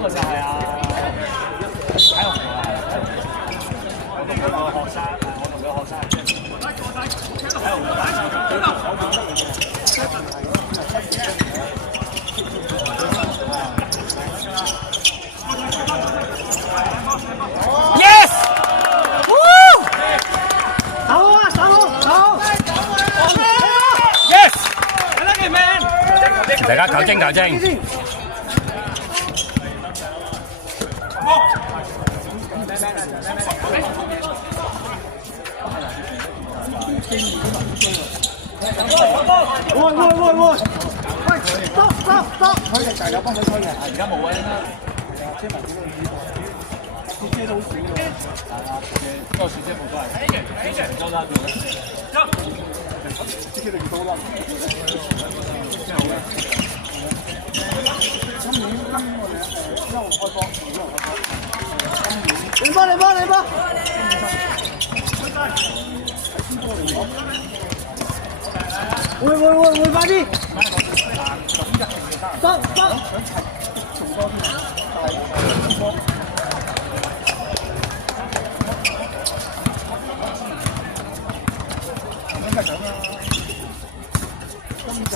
個就係啊，喺紅啊，我同佢個學生，我同佢學生喺紅大Yes！ 手好啊，手好，手好。Yes！ 大家球精球精。喂！喂，stop！佢哋就係有幫佢推嘅，而家冇位啦。車文啲車都好少嘅，係啊，不過小車冇所謂，收得啲車就越多啦。今年我哋1號開波，2號開波。你波！會快啲！得！重多啲，但係波。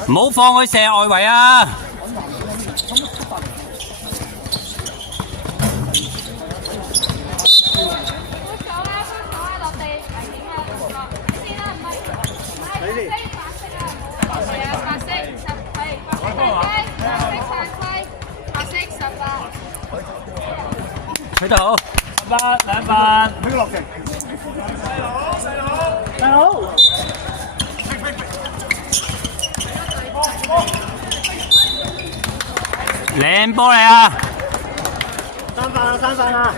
唔好放佢射外圍啊！取得好，2分，俾佢落地。大佬。靚波嚟啊！三分啊！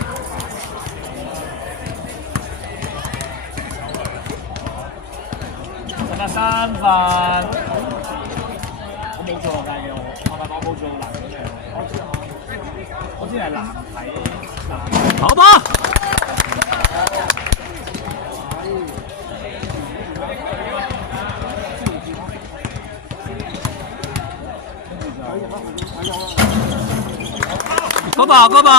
得3分。我冇做但係我冇做男嘅，我知係男睇。好波！嗰個。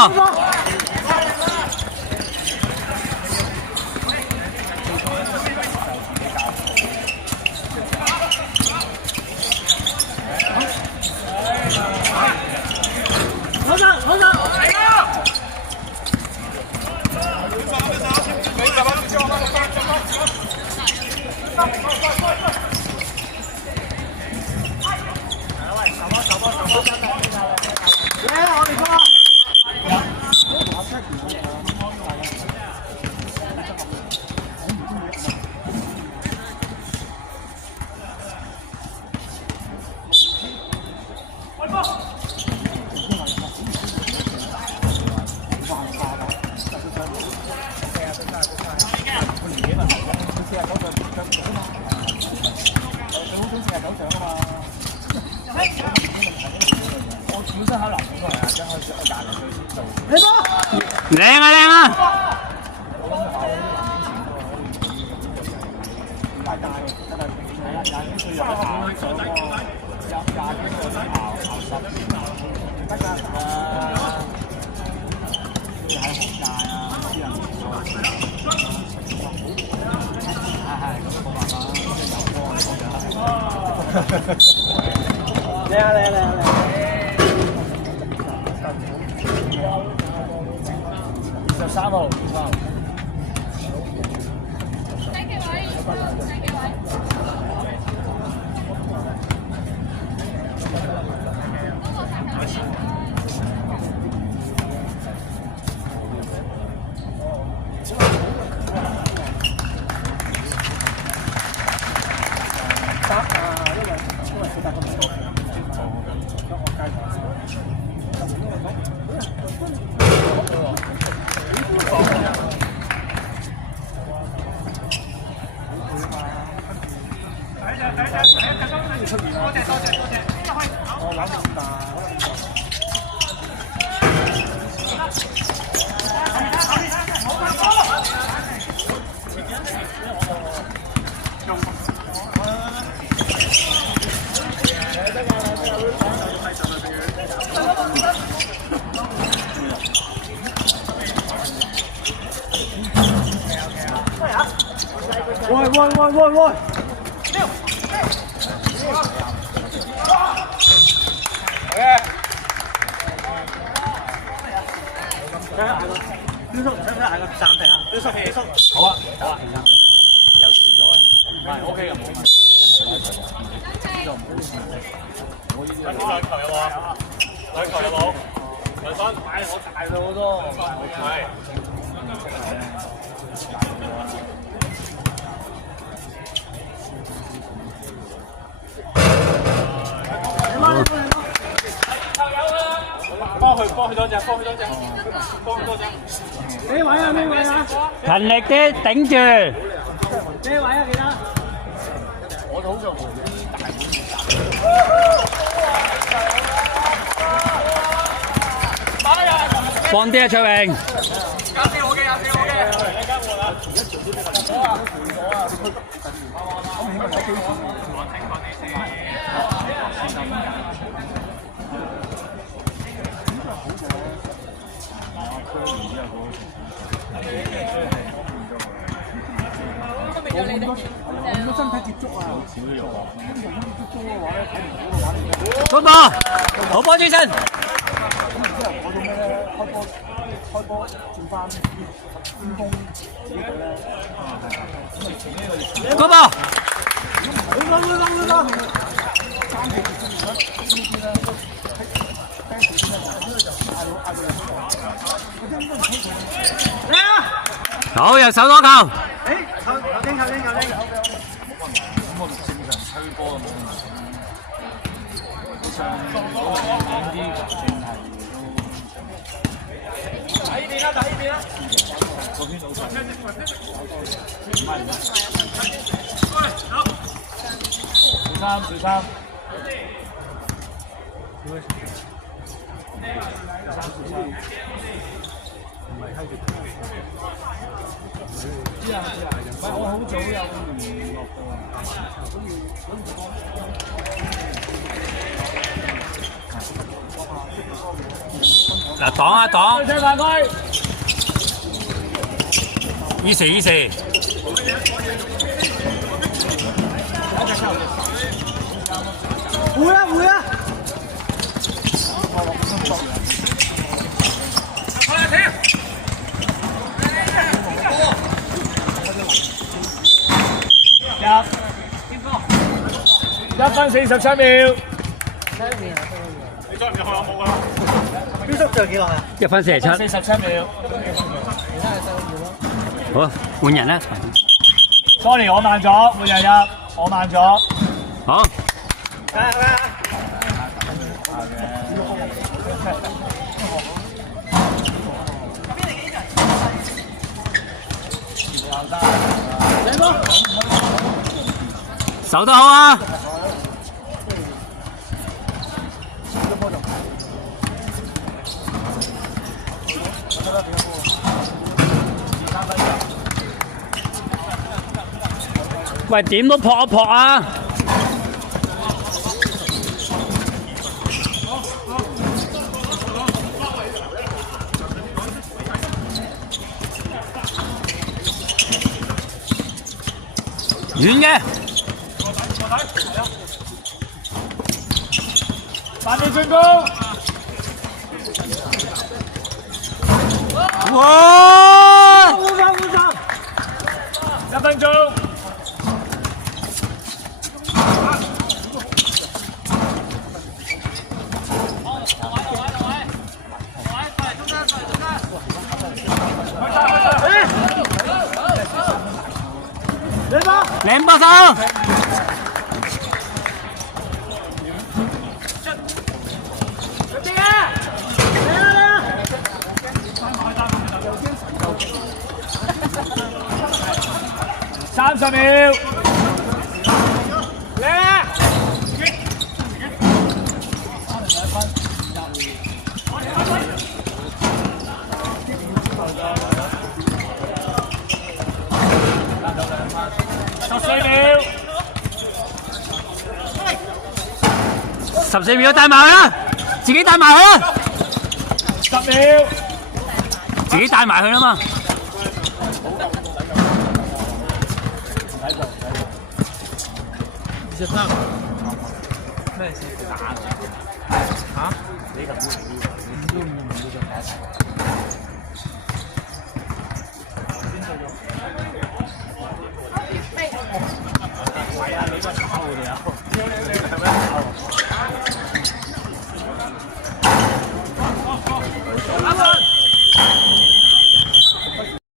好手！靚啊！23號。喂！標叔，使唔使嗌個暫停啊？標叔，好啊，好啊，有遲咗啊，唔係 OK 嘅，冇問題，因為我喺度，呢度唔好遲。我呢啲兩球有冇？兩球有冇？兩分，買我大咗好多，係。幫佢多隻，咩位啊？咩位啊？勤力啲，頂住。咩位啊？記得。我好想同啲大碗放啲啊，卓榮。個身體接觸啊！好波，好波轉身。嗰種咩咧？開波轉翻先鋒自己咧。好波。好，右手多球。誒，球拎。咁我正常吹波就冇問題。上啲正係打呢邊啦，嗰邊老細。小三。知啊，我好早有聯絡過。嗱，擋啊擋！踢埋佢。依時。會啊！1分47秒。你再唔入去我冇㗎啦。標叔仲有幾耐啊1分47。47秒。好，換人啦。Sorry， 我慢咗，換人入，我慢咗。好。守得好啊！喂，點都撲一撲啊！遠嘅。反面進攻。哇！1分鐘。兩把手。30秒。14秒帶埋佢啦，自己帶埋佢啦。10秒。自己帶埋佢啦嘛。23咩事打㗎？嚇？你就唔要，你都唔要就睇睇。